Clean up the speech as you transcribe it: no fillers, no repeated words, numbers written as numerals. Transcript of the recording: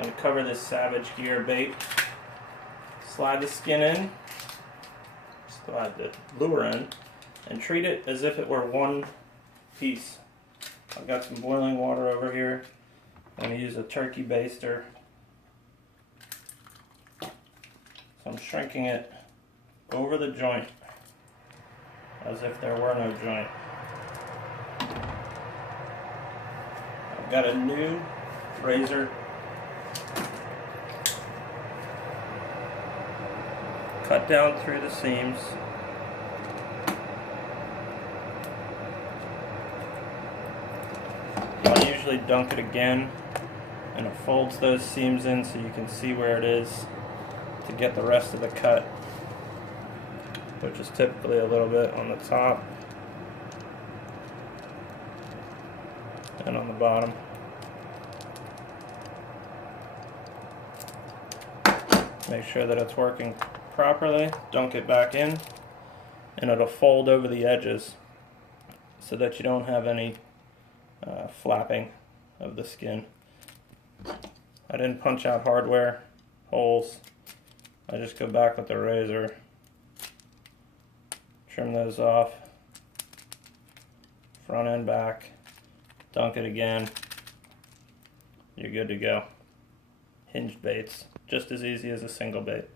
and cover this Savage Gear bait. Slide the skin in, slide the lure in, and treat it as if it were one piece. I've got some boiling water over here. I'm going to use a turkey baster. So I'm shrinking it over the joint as if there were no joint. I've got a new razor. Cut down through the seams. I'll usually dunk it again, and it folds those seams in so you can see where it is to get the rest of the cut, which is typically a little bit on the top and on the bottom. Make sure that it's working properly, dunk it back in, and it'll fold over the edges so that you don't have any flapping of the skin. I didn't punch out hardware holes. I just go back with the razor, trim those off, front and back, dunk it again. You're good to go. Hinged baits, just as easy as a single bait.